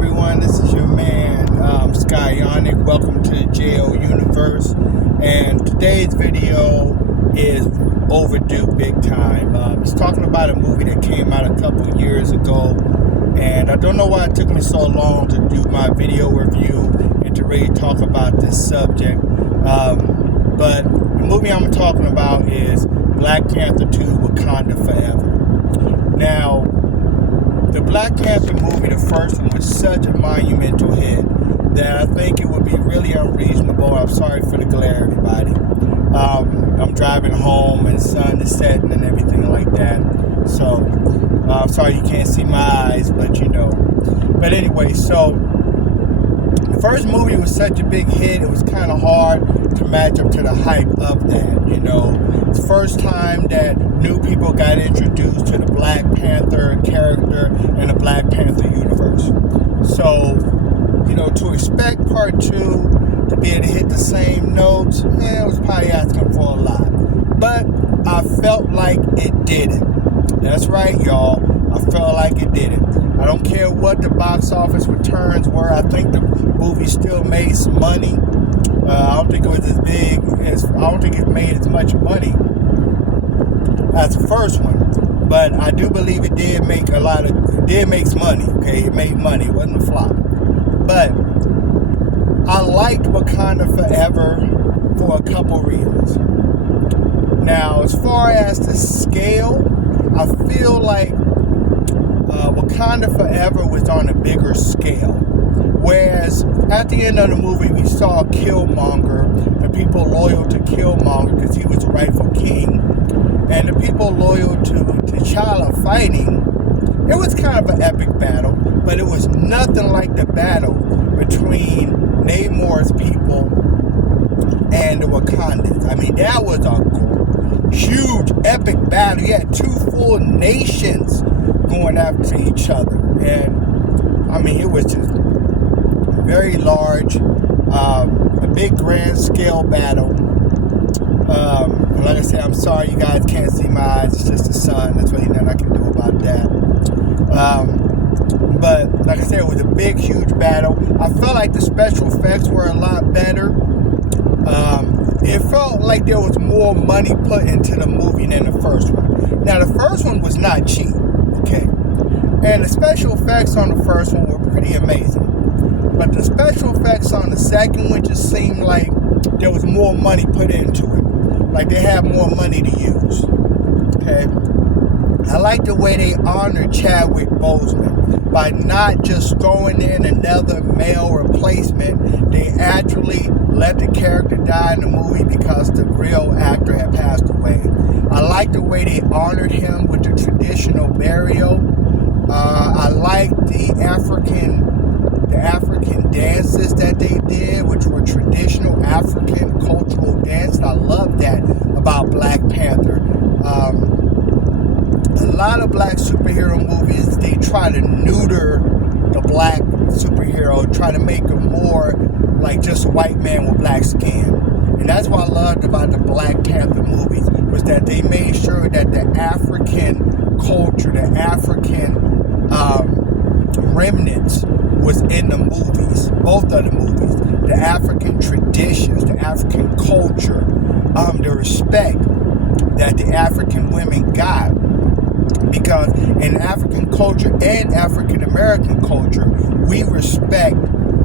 everyone? This is your man, Skyonic. Welcome to the JO Universe. And today's video is overdue big time. It's talking about a movie that came out a couple years ago. And I don't know why it took me so long to do my video review and to really talk about this subject. But the movie I'm talking about is Black Panther 2, Wakanda Forever. Now, the Black Panther movie, the first one, was such a monumental hit that I think it would be really unreasonable. I'm sorry for the glare, everybody. I'm driving home and the sun is setting and everything like that. So, I'm sorry you can't see my eyes, but you know. But anyway, so the first movie was such a big hit, it was kind of hard to match up to the hype of that, you know. It's the first time that new people got introduced to the Black Panther character in the Black Panther universe. So, you know, to expect part 2 to be able to hit the same notes, it was probably asking for a lot. But I felt like it did it. That's right, y'all. I felt like it did it. I don't care what the box office returns were. I think the movie still made some money. I don't think it was as big as, I don't think it made as much money as the first one. But I do believe it did make it did make money, okay? It made money, it wasn't a flop. But I liked Wakanda Forever for a couple reasons. Now, as far as the scale, I feel like Wakanda Forever was on a bigger scale. Whereas at the end of the movie, we saw Killmonger, the people loyal to Killmonger because he was the rightful king, and the people loyal to T'Challa fighting. It was kind of an epic battle, but it was nothing like the battle between Namor's people and the Wakandans. I mean, that was a huge, epic battle. You had two full nations going after each other. And, I mean, it was just very large, a big grand scale battle. Like I said, I'm sorry you guys can't see my eyes. It's just the sun. That's really nothing I can do about that. But like I said, it was a big, huge battle. I felt like the special effects were a lot better. It felt like there was more money put into the movie than the first one. Now, the first one was not cheap, okay? And the special effects on the first one were pretty amazing. But the special effects on the second one just seemed like there was more money put into it. Like they had more money to use, okay? I like the way they honored Chadwick Boseman by not just throwing in another male replacement. They actually let the character die in the movie because the real actor had passed away. I like the way they honored him with the traditional burial. I like the African dances that they did, which were traditional African cultural dances. I love that about Black Panther. A lot of black superhero movies, they try to neuter the black superhero, try to make him more like just a white man with black skin. And that's what I loved about the Black Panther movies, was that they made sure that the African culture, the African remnants was in the movies, both of the movies. The African traditions, the African culture, the respect that the African women got. Because in African culture and African American culture, we respect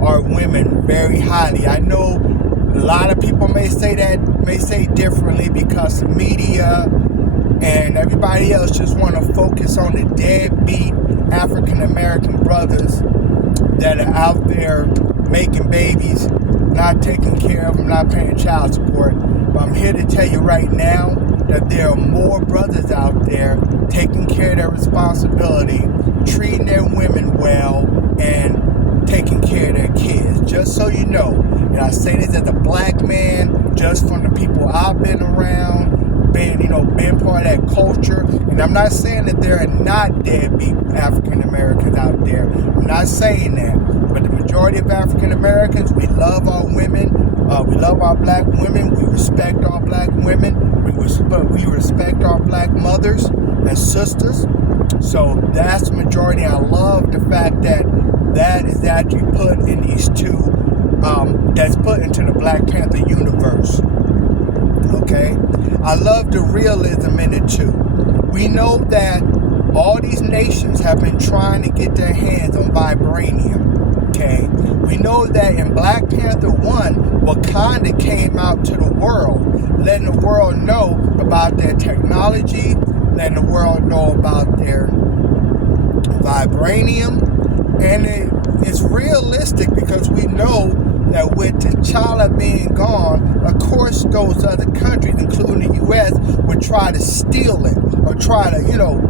our women very highly. I know a lot of people may say differently because the media and everybody else just want to focus on the deadbeat African American brothers that are out there making babies, not taking care of them, not paying child support. But I'm here to tell you right now that there are more brothers out there taking care of their responsibility, treating their women well, and taking care of their kids. Just so you know, and I say this as a black man, just from the people I've been around, been part of that culture. And I'm not saying that there are not deadbeat African Americans out there. I'm not saying that. But the majority of African Americans, we love our women. We love our black women. We respect our black women. We respect our black mothers and sisters. So that's the majority. I love the fact that that is actually put in these two, that's put into the Black Panther universe. Okay? I love the realism in it too. We know that all these nations have been trying to get their hands on vibranium. Okay? We know that in Black Panther 1, Wakanda came out to the world, letting the world know about their technology, letting the world know about their vibranium. And it's realistic because we know that with T'Challa being gone, of course those other countries, including the U.S., would try to steal it or try to,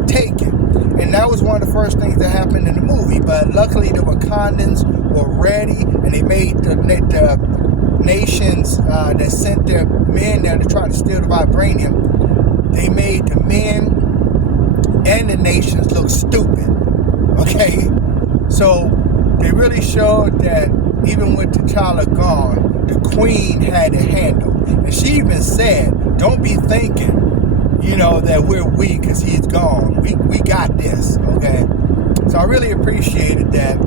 take it. And that was one of the first things that happened in the movie. But luckily the Wakandans were ready, and they made the nations that sent their men there to try to steal the vibranium, they made the men and the nations look stupid. Okay? So they really showed that even with T'Challa gone, the Queen had it handled. And she even said, don't be thinking, that we're weak because he's gone. We got this, okay? So I really appreciated that.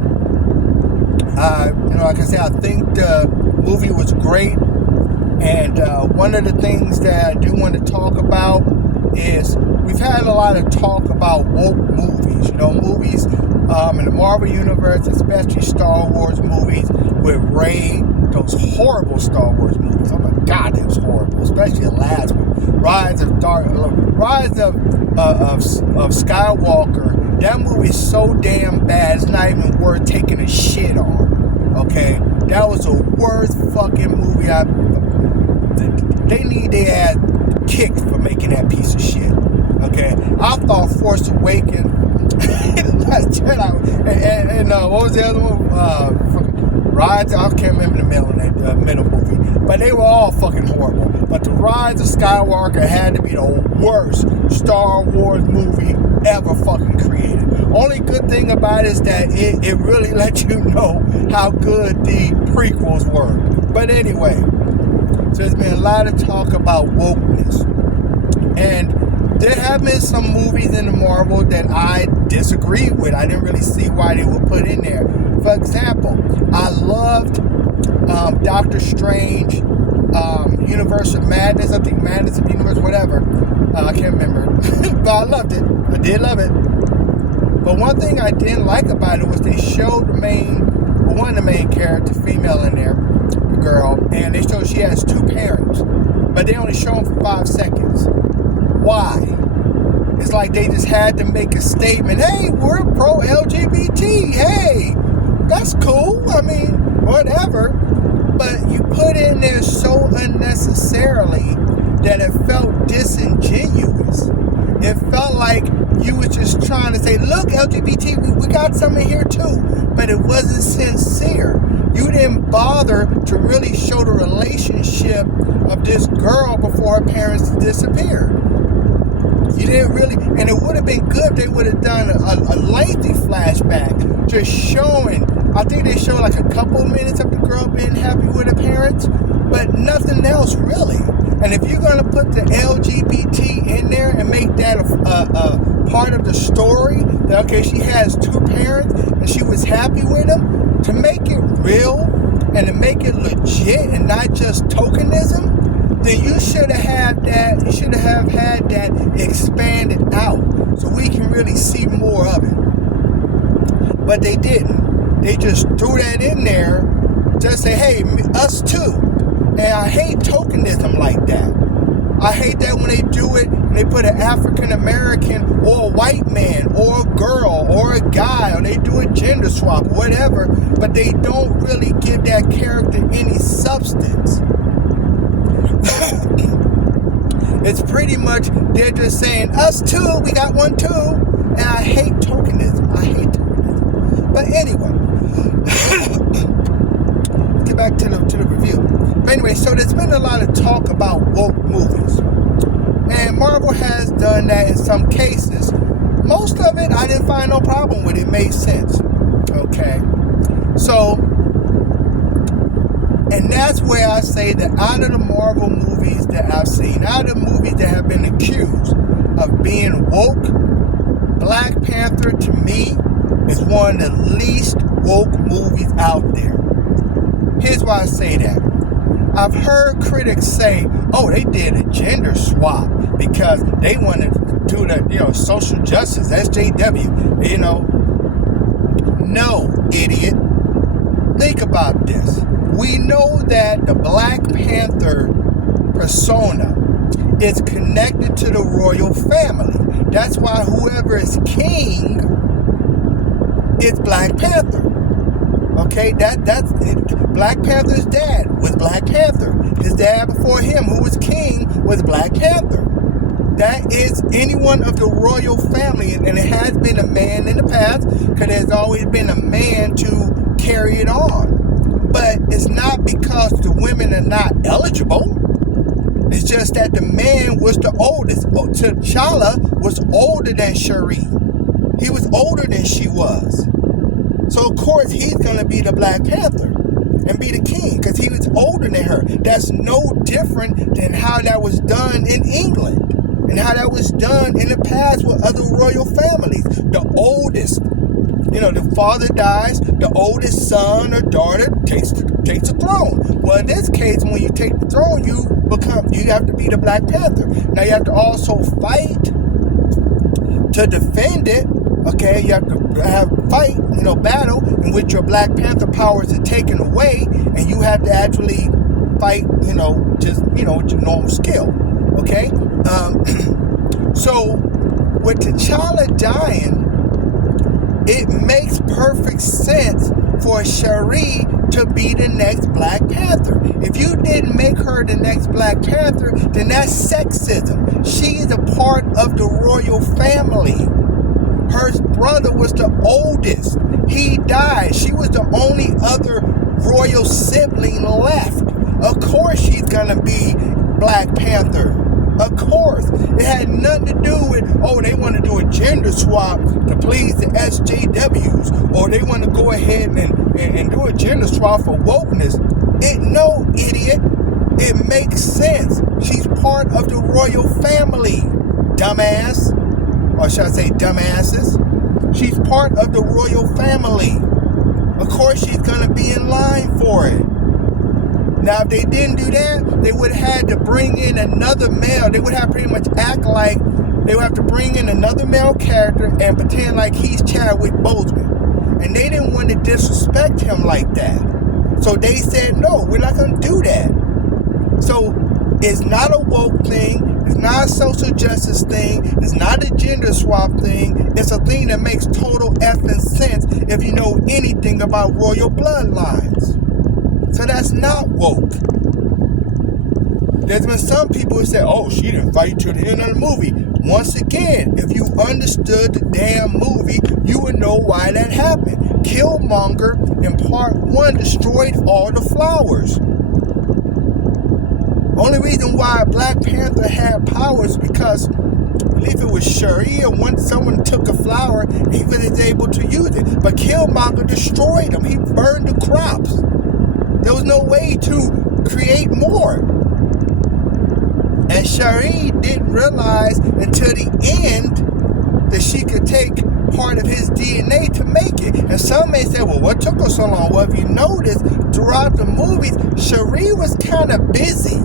Like I said, I think the movie was great. And one of the things that I do want to talk about is we've had a lot of talk about woke movies. Movies in the Marvel Universe, especially Star Wars movies with Rey, those horrible Star Wars movies. Oh my God, it was horrible, especially the last one. Rise of Skywalker. That movie is so damn bad, it's not even worth taking a shit on. Okay? That was the worst fucking movie they need their ass kicked for making that piece of shit. Okay? I thought Force Awakens Last Jedi and what was the other one? Rise, I can't remember the middle movie, but they were all fucking horrible. But the Rise of Skywalker had to be the worst Star Wars movie ever fucking created. Only good thing about it is that it really let you know how good the prequels were. But anyway, so there's been a lot of talk about wokeness, and there have been some movies in the Marvel that I disagree with. I didn't really see why they were put in there. For example, I loved Doctor Strange, Universe of Madness, I think Madness of the Universe, whatever. I can't remember. But I loved it. I did love it. But one thing I didn't like about it was they showed one of the main characters, female in there, the girl, and they showed she has two parents. But they only show them for 5 seconds. Why? It's like they just had to make a statement. Hey, we're pro-LGBT. Hey, that's cool. I mean, whatever. But you put in there so unnecessarily that it felt disingenuous. It felt like you were just trying to say, look, LGBT, we got something here too. But it wasn't sincere. You didn't bother to really show the relationship of this girl before her parents disappeared. You didn't really, and it would have been good if they would have done a lengthy flashback, just showing, I think they showed like a couple minutes of the girl being happy with her parents, but nothing else really. And if you're going to put the LGBT in there and make that a part of the story, that okay, she has two parents and she was happy with them, to make it real and to make it legit and not just tokenism, then you should have had that expanded out so we can really see more of it. But they didn't. They just threw that in there, just say, hey, us too. And I hate tokenism like that. I hate that when they do it and they put an African American or a white man or a girl or a guy, or they do a gender swap or whatever, but they don't really give that character any substance. It's pretty much, they're just saying, us too, we got one too. And I hate tokenism. But anyway, let's get back to the review. But anyway, so there's been a lot of talk about woke movies. And Marvel has done that in some cases. Most of it, I didn't find no problem with. It made sense. Okay. So, and that's where I say that out of the Marvel movies that I've seen, out of the movies that have been accused of being woke, Black Panther to me is one of the least woke movies out there. Here's why I say that. I've heard critics say, oh, they did a gender swap because they wanted to do the, social justice, SJW, No, idiot. Think about this. We know that the Black Panther persona is connected to the royal family. That's why whoever is king is Black Panther. Okay, that's it. Black Panther's dad was Black Panther. His dad before him, who was king, was Black Panther. That is anyone of the royal family, and it has been a man in the past, because there's always been a man to carry it on. But it's not because the women are not eligible. It's just that the man was the oldest. T'Challa was older than Shuri. He was older than she was. So, of course, he's going to be the Black Panther and be the king because he was older than her. That's no different than how that was done in England and how that was done in the past with other royal families. The oldest, the father dies, the oldest son or daughter takes the throne. Well, in this case, when you take the throne, you have to be the Black Panther. Now, you have to also fight to defend it. Okay, you have to have fight, battle in which your Black Panther powers are taken away, and you have to actually fight, with your normal skill. Okay, so with T'Challa dying, it makes perfect sense for Shuri to be the next Black Panther. If you didn't make her the next Black Panther, then that's sexism. She is a part of the royal family. Her brother was the oldest. He died. She was the only other royal sibling left. Of course she's gonna be Black Panther. Of course. It had nothing to do with, they want to do a gender swap to please the SJWs, or they want to go ahead and do a gender swap for wokeness. No, idiot. It makes sense. She's part of the royal family, dumbass. Or should I say dumbasses? She's part of the royal family. Of course she's going to be in line for it. Now, if they didn't do that, they would have had to bring in another male. They would have pretty much act like they would have to bring in another male character and pretend like he's Chadwick Boseman. And they didn't want to disrespect him like that. So they said, no, we're not going to do that. So it's not a woke thing. It's not a social justice thing. It's not a gender swap thing. It's a thing that makes total effing sense if you know anything about royal bloodlines. So that's not woke. There's been some people who say, she didn't fight to the end of the movie. Once again, if you understood the damn movie, you would know why that happened. Killmonger in part 1 destroyed all the flowers. Only reason why Black Panther had powers because I believe it was Shuri or someone took a flower and he was able to use it. But Killmonger destroyed them. He burned the crops. There was no way to create more. And Shuri didn't realize until the end that she could take part of his DNA to make it. And some may say, well, what took her so long? Well, if you notice, throughout the movies, Shuri was kind of busy.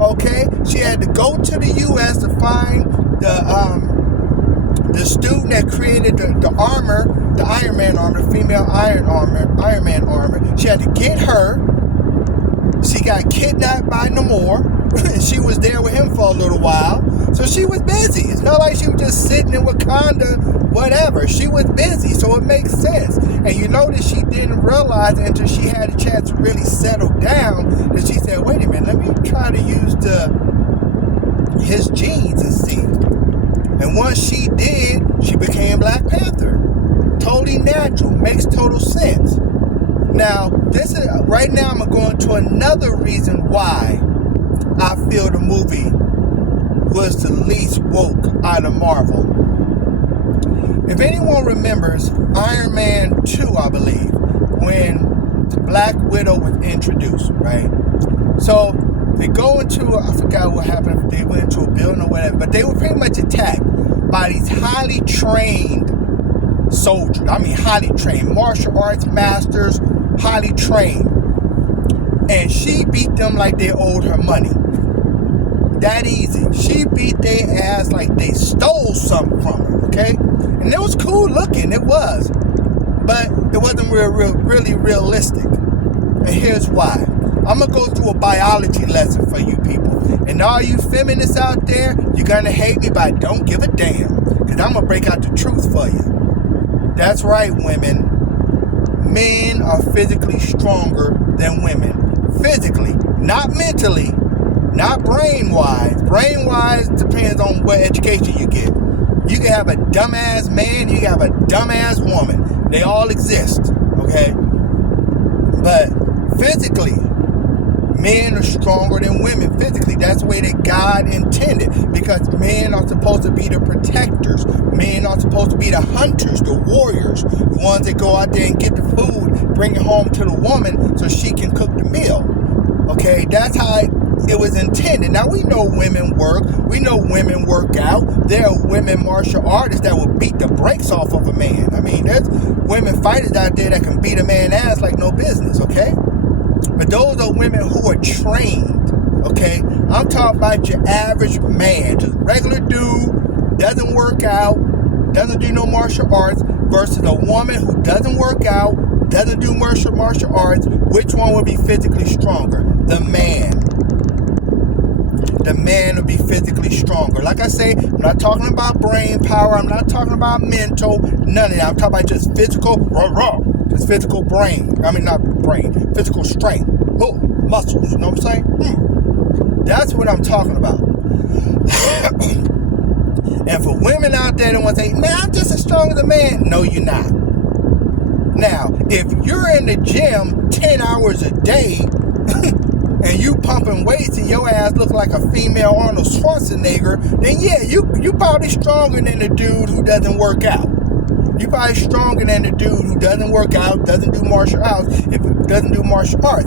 Okay? She had to go to the U.S. to find the student that created the armor, the Iron Man armor, the female Iron Man armor. She had to get her. She got kidnapped by Namor. She was there with him for a little while. So she was busy. It's not like she was just sitting in Wakanda, whatever. She was busy, so it makes sense. And you notice she didn't realize until she had a chance to really settle down that she said, wait a minute, let me try to use his genes and see. And once she did, she became Black Panther. Totally natural. Makes total sense. Now, right now I'm going to go into another reason why I feel the movie was the least woke out of Marvel. If anyone remembers Iron Man 2, I believe, when the Black Widow was introduced, right? So they go into, I forgot what happened, they went into a building or whatever, but they were pretty much attacked by these highly trained soldiers. I mean, highly trained martial arts masters, highly trained. And she beat them like they owed her money. That easy. She beat their ass like they stole something from her, okay? And it was cool looking, it was. But it wasn't really realistic. And here's why. I'm going to go through a biology lesson for you people. And all you feminists out there, you're going to hate me, but I don't give a damn. Because I'm going to break out the truth for you. That's right, women. Men are physically stronger than women. Physically, not mentally, not brain-wise. Brain-wise depends on what education you get. You can have a dumbass man, you can have a dumbass woman. They all exist, okay? But physically, men are stronger than women physically. That's the way that God intended. Because men are supposed to be the protectors. Men are supposed to be the hunters, the warriors. The ones that go out there and get the food, bring it home to the woman so she can cook the meal. Okay, that's how it was intended. Now, we know women work. We know women work out. There are women martial artists that will beat the brakes off of a man. I mean, there's women fighters out there that can beat a man's ass like no business, okay? But those are women who are trained, okay? I'm talking about your average man, just regular dude, doesn't work out, doesn't do no martial arts, versus a woman who doesn't work out, doesn't do martial arts. Which one will be physically stronger? The man. The man will be physically stronger. Like I say, I'm not talking about brain power. I'm not talking about mental. None of that. I'm talking about just physical, just physical brain. I mean, not brain. Physical strength. Oh, muscles. You know what I'm saying? That's what I'm talking about. And for women out there that want to say, man, I'm just as strong as a man. No, you're not. Now, if you're in the gym 10 hours a day and you pumping weights and your ass look like a female Arnold Schwarzenegger, then yeah, you probably stronger than the dude who doesn't work out. You probably stronger than the dude who doesn't work out, doesn't do martial arts.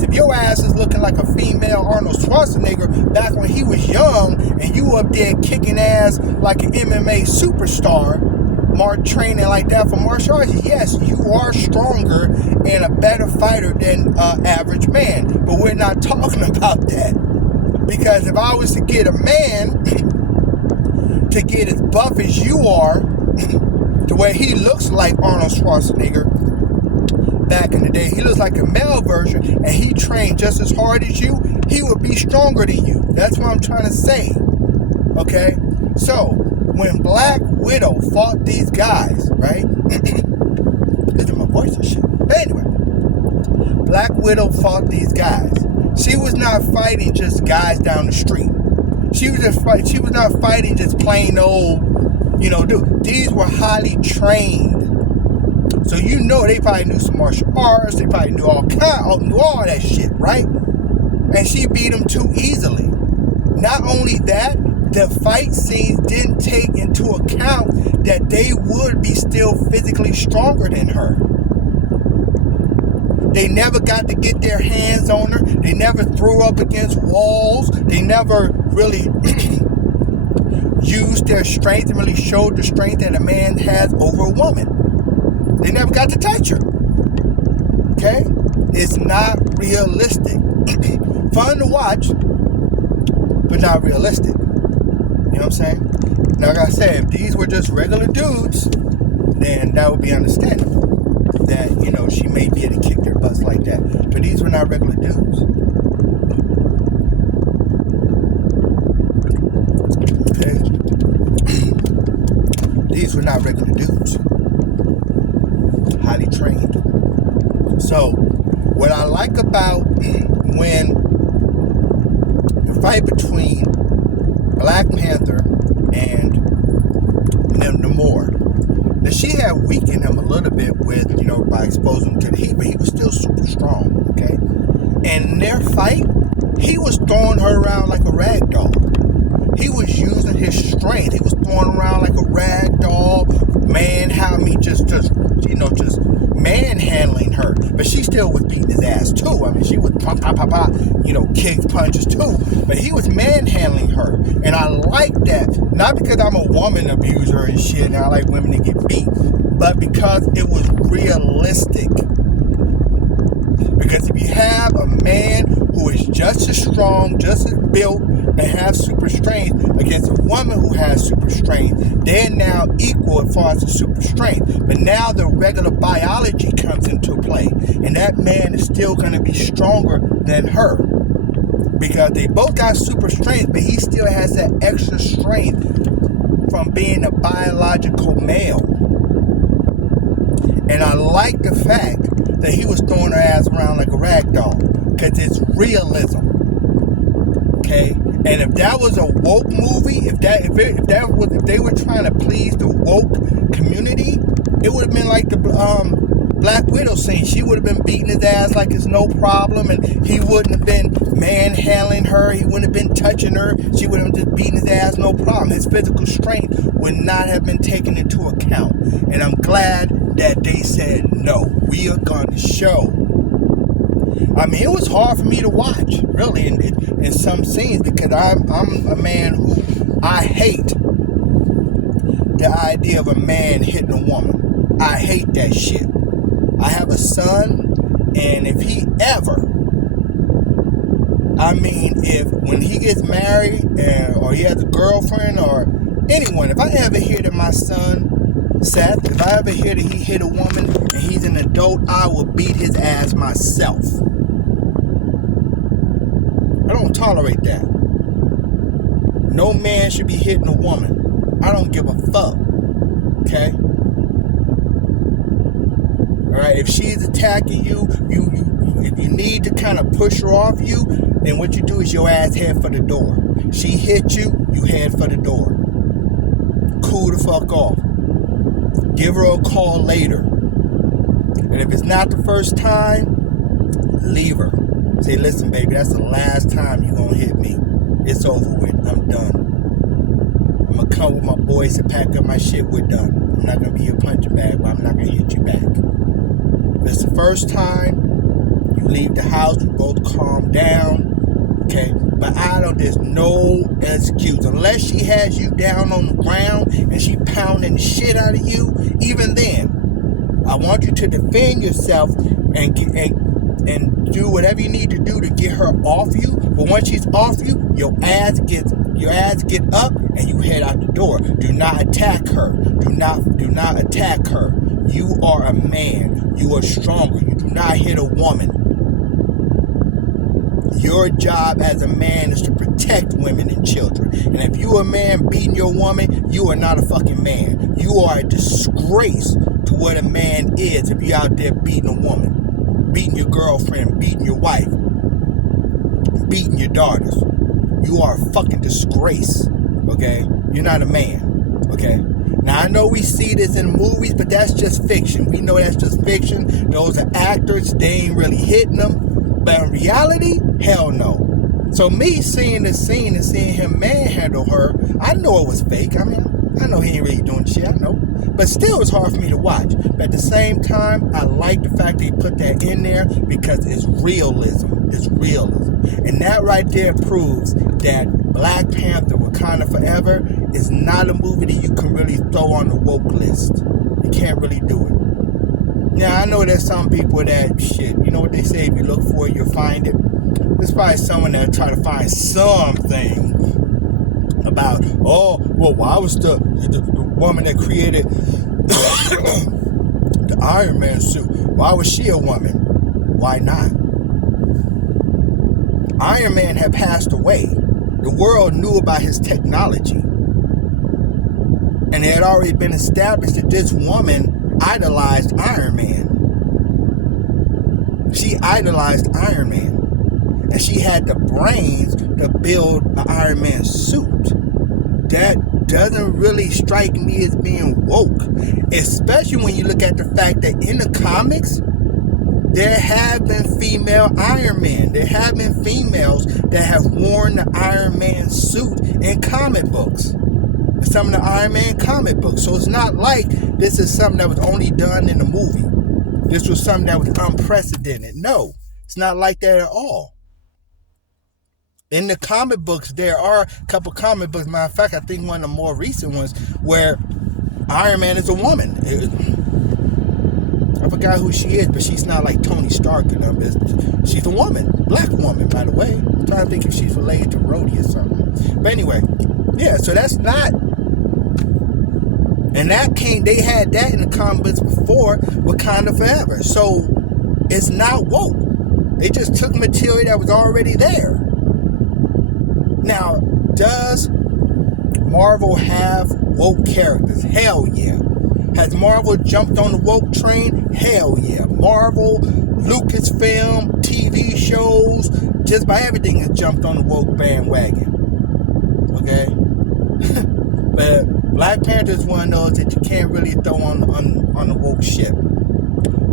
If your ass is looking like a female Arnold Schwarzenegger back when he was young and you up there kicking ass like an MMA superstar, training like that for martial arts, yes, you are stronger and a better fighter than average man. But we're not talking about that. Because if I was to get a man to get as buff as you are, to where he looks like Arnold Schwarzenegger back in the day, he looks like a male version, and he trained just as hard as you, he would be stronger than you. That's what I'm trying to say. Okay? So, when Black Widow fought these guys, right? Look at my voice and shit. But anyway, Black Widow fought these guys. She was not fighting just guys down the street. She was not fighting just plain old, dude. These were highly trained. So they probably knew some martial arts. They probably knew all that shit, right? And she beat them too easily. Not only that, the fight scenes didn't take into account that they would be still physically stronger than her. They never got to get their hands on her. They never threw up against walls. They never really used their strength and really showed the strength that a man has over a woman. They never got to touch her. Okay? It's not realistic. Fun to watch, but not realistic. You know what I'm saying? Now, like I said, if these were just regular dudes, then that would be understandable. That, she may be able to kick their butts like that. But these were not regular dudes. Okay? These were not regular dudes. Highly trained. So, what I like about when the fight between Black Panther and Namor, now she had weakened him a little bit with, by exposing him to the heat, but he was still super strong, okay? And in their fight, he was throwing her around like a rag doll. He was using his strength. He was throwing around like a rag doll, manhandling her, but she still was beating his ass too. I mean, she was pop, pop, pop, pop, kicks, punches too, but he was manhandling her, and I like that, not because I'm a woman abuser and shit, and I like women to get beat, but because it was realistic. Because if you have a man who is just as strong, just as built, and have super strength against a woman who has super strength, they're now equal as far as the super strength. But now the regular biology comes into play, and that man is still going to be stronger than her. Because they both got super strength, but he still has that extra strength from being a biological male. And I like the fact that he was throwing her ass around like a rag doll, because it's realism. Okay, and if that was a woke movie, if they were trying to please the woke community, it would have been like the Black Widow scene. She would have been beating his ass like it's no problem, and he wouldn't have been manhandling her. He wouldn't have been touching her. She would have just beating his ass, no problem. His physical strength would not have been taken into account. And I'm glad that they said, no, we are going to show. I mean, it was hard for me to watch, really, in some scenes, because I'm a man who, I hate the idea of a man hitting a woman. I hate that shit. I have a son, and if he ever, when he gets married, or he has a girlfriend, or anyone, if I ever hear that my son, Seth, if I ever hear that he hit a woman and he's an adult, I will beat his ass myself. I don't tolerate that. No man should be hitting a woman. I don't give a fuck. Okay? Alright, if she's attacking you, if you need to kind of push her off you, then what you do is your ass head for the door. She hit you, you head for the door. Cool the fuck off. Give her a call later. And if it's not the first time, leave her. Say, listen, baby, that's the last time you're going to hit me. It's over with. I'm done. I'm going to come with my boys to pack up my shit. We're done. I'm not going to be your punching bag, but I'm not going to hit you back. If it's the first time, you leave the house, we both calm down. Okay? But there's no excuse. Unless she has you down on the ground and she pounding the shit out of you, even then, I want you to defend yourself and do whatever you need to do to get her off you. But once she's off you, your ass get up and you head out the door. Do not attack her. Do not attack her. You are a man. You are stronger. You do not hit a woman. Your job as a man is to protect women and children. And if you a man beating your woman, you are not a fucking man. You are a disgrace to what a man is if you're out there beating a woman. Beating your girlfriend, beating your wife, beating your daughters. You are a fucking disgrace, okay? You're not a man, okay? Now, I know we see this in movies, but that's just fiction. We know that's just fiction. Those are actors. They ain't really hitting them. But in reality, hell no. So me seeing this scene and seeing him manhandle her, I know it was fake. I mean, I know he ain't really doing shit, I know. But still, it's hard for me to watch. But at the same time, I like the fact that he put that in there because it's realism. It's realism. And that right there proves that Black Panther, Wakanda Forever, is not a movie that you can really throw on the woke list. You can't really do it. Now, I know there's some people that, shit, you know what they say, if you look for it, you'll find it. There's probably someone that'll try to find something about, oh, well, why was the woman that created the Iron Man suit, why was she a woman? Why not? Iron Man had passed away. The world knew about his technology. And it had already been established that this woman idolized Iron Man. She idolized Iron Man. And she had the brains to build an Iron Man suit. That doesn't really strike me as being woke. Especially when you look at the fact that in the comics, there have been female Iron Man. There have been females that have worn the Iron Man suit in comic books. Some of the Iron Man comic books. So it's not like this is something that was only done in the movie. this was something that was unprecedented. No, it's not like that at all. In the comic books, there are a couple comic books. Matter of fact, I think one of the more recent ones where Iron Man is a woman. I forgot who she is, but she's not like Tony Stark in her business. She's a woman, black woman, by the way. I'm trying to think if she's related to Rhodey or something. But anyway, yeah. So that's not, and that came. They had that in the comic books before Wakanda Forever. So it's not woke. They just took material that was already there. Now, does Marvel have woke characters? Hell yeah. Has Marvel jumped on the woke train? Hell yeah. Marvel, Lucasfilm, TV shows, just about everything has jumped on the woke bandwagon. Okay? But Black Panther is one of those that you can't really throw on the woke ship.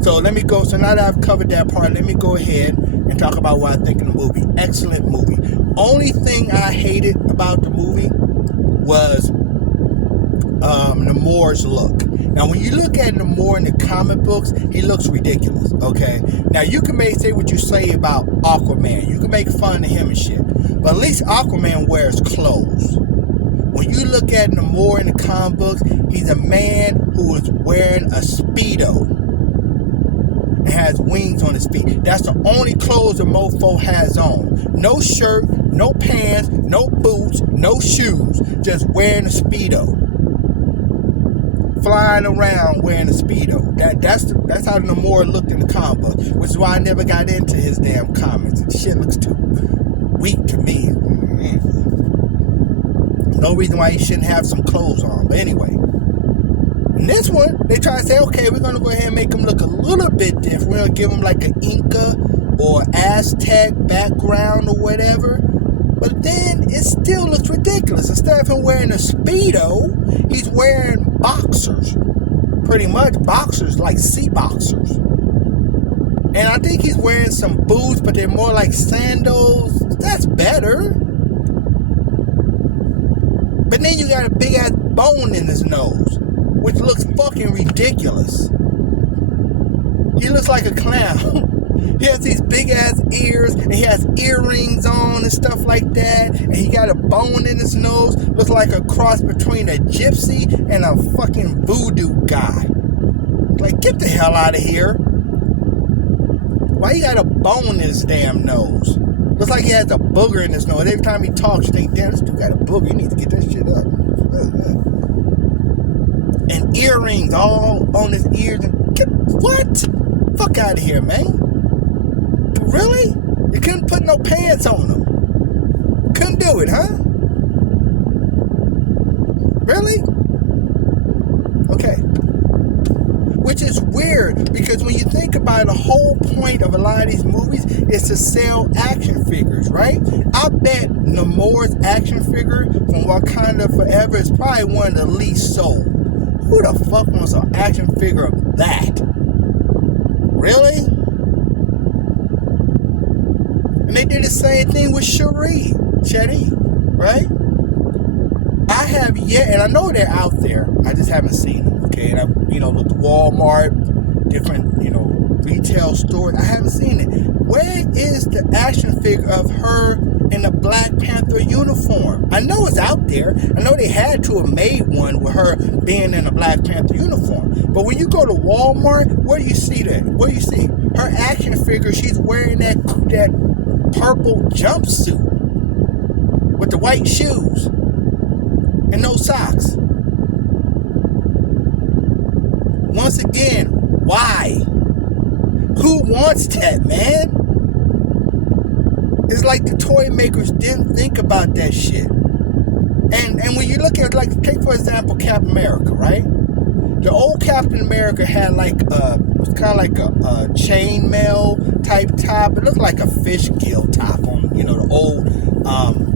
So let me go. So now that I've covered that part, let me go ahead and talk about what I think of the movie. Excellent movie. Only thing I hated about the movie was Namor's look. Now, when you look at Namor in the comic books, he looks ridiculous, okay? Now, you can say what you say about Aquaman. You can make fun of him and shit. But at least Aquaman wears clothes. When you look at Namor in the comic books, he's a man who is wearing a Speedo and has wings on his feet. That's the only clothes the mofo has on. No shirt, no pants, no boots, no shoes. Just wearing a Speedo. Flying around wearing a Speedo. That's how Namor looked in the comic book, which is why I never got into his damn comics. The shit looks too weak to me. No reason why he shouldn't have some clothes on. But anyway, in this one, they try to say, okay, we're going to go ahead and make him look a little bit different. We're going to give him like an Inca or Aztec background or whatever. But then it still looks ridiculous. Instead of him wearing a Speedo, he's wearing boxers. Pretty much boxers, like sea boxers. And I think he's wearing some boots, but they're more like sandals. That's better. But then you got a big ass bone in his nose, which looks fucking ridiculous. He looks like a clown. He has these big ass ears, and he has earrings on and stuff like that, and he got a bone in his nose. Looks like a cross between a gypsy and a fucking voodoo guy. Like, get the hell out of here. Why he got a bone in his damn nose? Looks like he has a booger in his nose. Every time he talks, you think, damn, this dude got a booger. You need to get that shit up. And earrings all on his ears. What? Fuck out of here, man. Really? You couldn't put no pants on him. Couldn't do it, huh? Really? Okay. Which is weird, because when you think about it, the whole point of a lot of these movies is to sell action figures, right? I bet Namor's action figure from Wakanda Forever is probably one of the least sold. Who the fuck wants an action figure of that? Really? And they did the same thing with Shuri, right? I have yet, and I know they're out there, I just haven't seen them, okay? And I've, looked at Walmart, different, retail stores, I haven't seen it. Where is the action figure of her in a Black Panther uniform? I know it's out there. I know they had to have made one with her being in a Black Panther uniform. But when you go to Walmart, where do you see that? What do you see? Her action figure, she's wearing that purple jumpsuit with the white shoes and no socks. Once again, why? Who wants that, man? It's like the toy makers didn't think about that shit. And when you look at, like, take for example Captain America, right? The old Captain America had like it was kind of like a chainmail type top. It looked like a fish gill top on, the old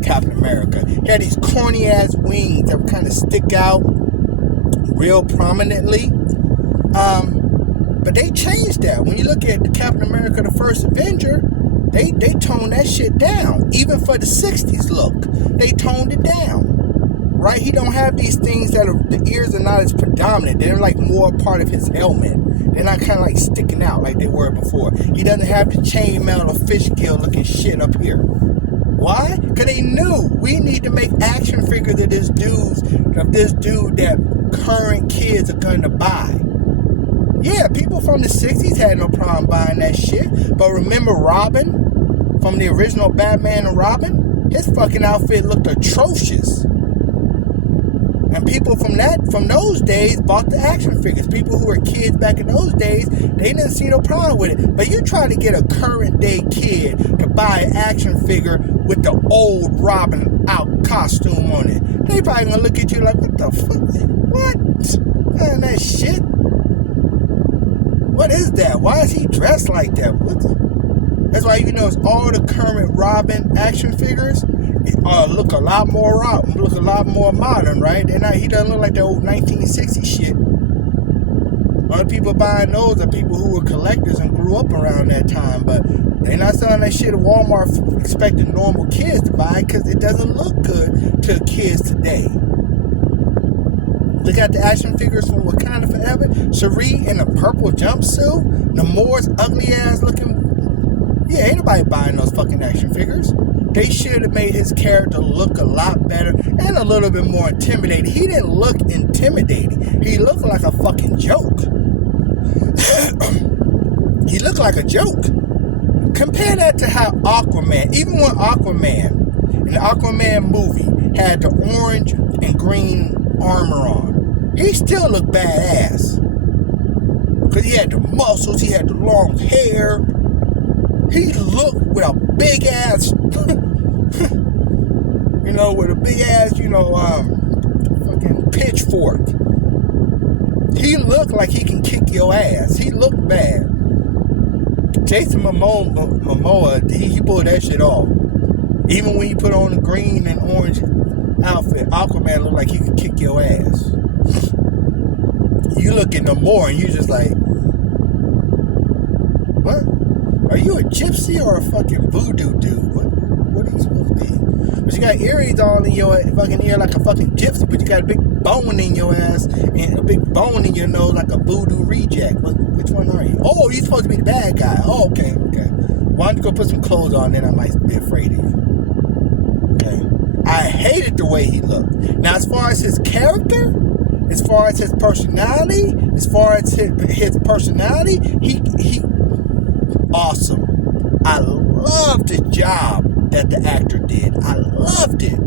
Captain America. He had these corny ass wings that would kind of stick out real prominently. But they changed that. When you look at the Captain America, the First Avenger, they toned that shit down. Even for the 60s look, they toned it down. right? He don't have these things that are, the ears are not as predominant. They're like more part of his helmet. They're not kind of like sticking out like they were before. He doesn't have the chainmail or fish gill looking shit up here. Why? Because they knew we need to make action figures of this dude that current kids are going to buy. Yeah, people from the 60s had no problem buying that shit. But remember Robin from the original Batman and Robin? His fucking outfit looked atrocious. And people from those days bought the action figures. People who were kids back in those days, they didn't see no problem with it. But you try to get a current day kid to buy an action figure with the old Robin out costume on it, they probably gonna look at you like, what the fuck? What? Man, that shit? What is that? Why is he dressed like that? That's why you notice all the current Robin action figures look a lot more modern, right? He doesn't look like the old 1960s shit. All the people buying those are people who were collectors and grew up around that time, but they're not selling that shit at Walmart expecting normal kids to buy because it doesn't look good to kids today. They got the action figures from Wakanda Forever. Cherie in a purple jumpsuit. Namor's ugly ass looking. Yeah, ain't nobody buying those fucking action figures. They should have made his character look a lot better and a little bit more intimidating. He didn't look intimidating. He looked like a fucking joke. He looked like a joke. Compare that to how Aquaman, even when Aquaman, in the Aquaman movie, had the orange and green armor on, he still looked badass. Because he had the muscles, he had the long hair. He looked with a big ass, with a big ass, fucking pitchfork. He looked like he can kick your ass. He looked bad. Jason Momoa, he pulled that shit off. Even when you put on the green and orange outfit, Aquaman looked like he could kick your ass. You look at Namor and you just like, what? Are you a gypsy or a fucking voodoo dude? What are you supposed to be? But you got earrings all in your fucking ear like a fucking gypsy, but you got a big bone in your ass and a big bone in your nose like a voodoo reject. Which one are you? Oh, you're supposed to be the bad guy. Oh, okay. Why don't you go put some clothes on, then I might be afraid of you. Okay. I hated the way he looked. Now, as far as his character, as far as his personality, he awesome. I loved the job that the actor did. I loved it.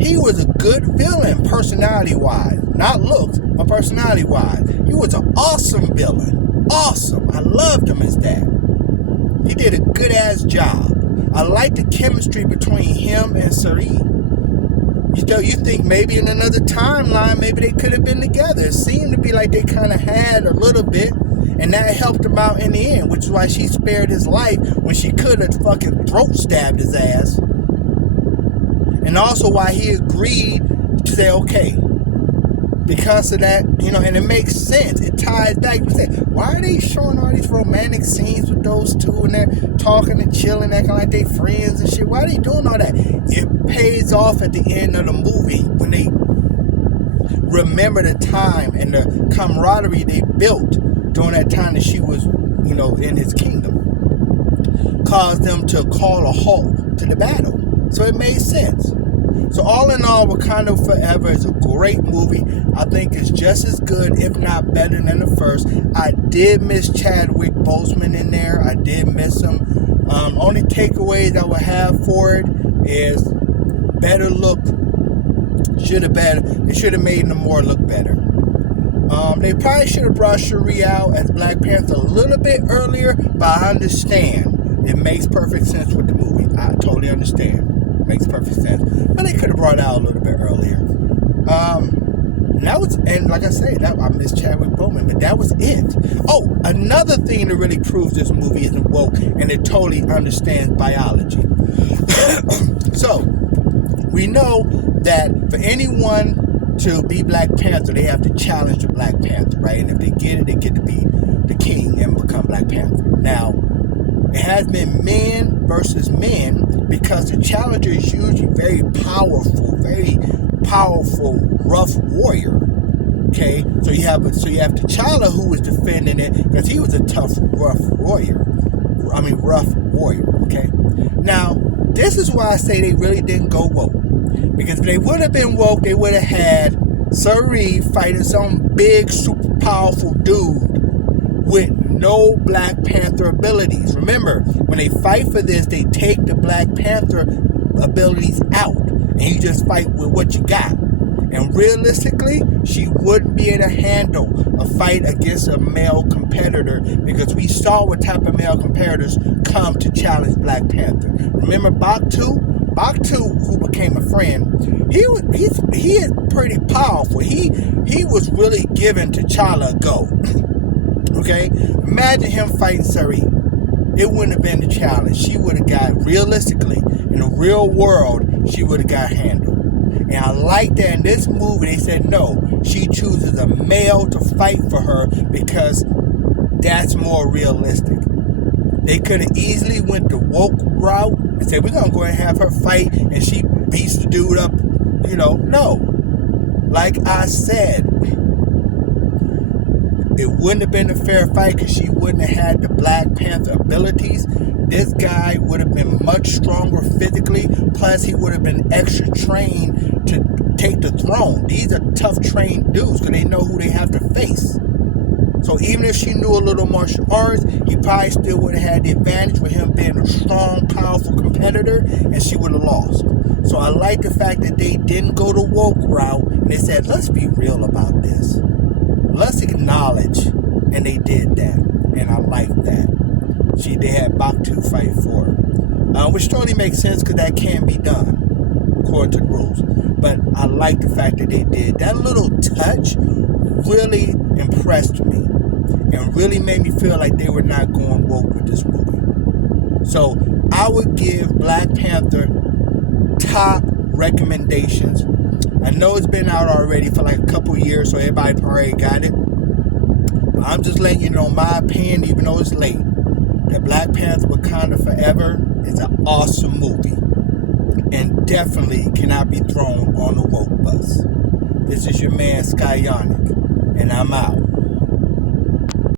He was a good villain, personality-wise. Not looks, but personality-wise. He was an awesome villain. Awesome. I loved him as that. He did a good-ass job. I liked the chemistry between him and Cherie. You think maybe in another timeline, maybe they could have been together. It seemed to be like they kind of had a little bit, and that helped him out in the end, which is why she spared his life when she could have fucking throat stabbed his ass. And also why he agreed to say, okay, because of that, and it makes sense. It ties back. You say, why are they showing all these romantic scenes with those two and they're talking and chilling, acting like they friends and shit? Why are they doing all that? It pays off at the end of the movie when they remember the time and the camaraderie they built during that time that she was, in his kingdom. Caused them to call a halt to the battle. So it made sense. So all in all, Wakanda Forever is a great movie. I think it's just as good, if not better than the first. I did miss Chadwick Boseman in there. I did miss him. Only takeaways I would have for it is better look. They should have made Namor look better. They probably should have brought Cherie out as Black Panther a little bit earlier, but I understand. It makes perfect sense with the movie. I totally understand. Makes perfect sense. But they could have brought it out a little bit earlier. And like I say, I miss Chadwick Boseman, but that was it. Oh, another thing that really proves this movie isn't woke and it totally understands biology. So, we know that for anyone to be Black Panther, they have to challenge the Black Panther, right? And if they get it, they get to be the king and become Black Panther. Now, it has been men versus men because the challenger is usually very powerful, very powerful, rough warrior. Okay, so you have T'Challa who was defending it because he was a tough, rough warrior. Okay. Now, this is why I say they really didn't go woke. Because if they would have been woke, they would have had Suri fighting some big, super powerful dude with no Black Panther abilities. Remember, when they fight for this, they take the Black Panther abilities out, and you just fight with what you got. And realistically, she wouldn't be able to handle a fight against a male competitor, because we saw what type of male competitors come to challenge Black Panther. Remember Bakhtu, who became a friend, he is pretty powerful. He was really giving T'Challa a go. Okay? Imagine him fighting Suri. It wouldn't have been the challenge. She would have got, realistically, in the real world, she would have got handled. And I like that in this movie, they said, no, she chooses a male to fight for her because that's more realistic. They could have easily went the woke route and said, we're going to go and have her fight and she beats the dude up. No. Like I said, it wouldn't have been a fair fight because she wouldn't have had the Black Panther abilities. This guy would have been much stronger physically, plus he would have been extra trained to take the throne. These are tough trained dudes because they know who they have to face. So even if she knew a little martial arts, he probably still would have had the advantage with him being a strong, powerful competitor, and she would have lost. So I like the fact that they didn't go the woke route, and they said, let's be real about this. Let's acknowledge, and they did that, and I like that. They had Bakhtu fight for her, which totally makes sense because that can be done according to the rules. But I like the fact that they did that. Little touch really impressed me and really made me feel like they were not going woke with this movie. So I would give Black Panther top recommendations. I know it's been out already for like a couple years, so everybody already got it. But I'm just letting you know my opinion, even though it's late. The Black Panther Wakanda Forever is an awesome movie and definitely cannot be thrown on the woke bus. This is your man Skyonic, and I'm out.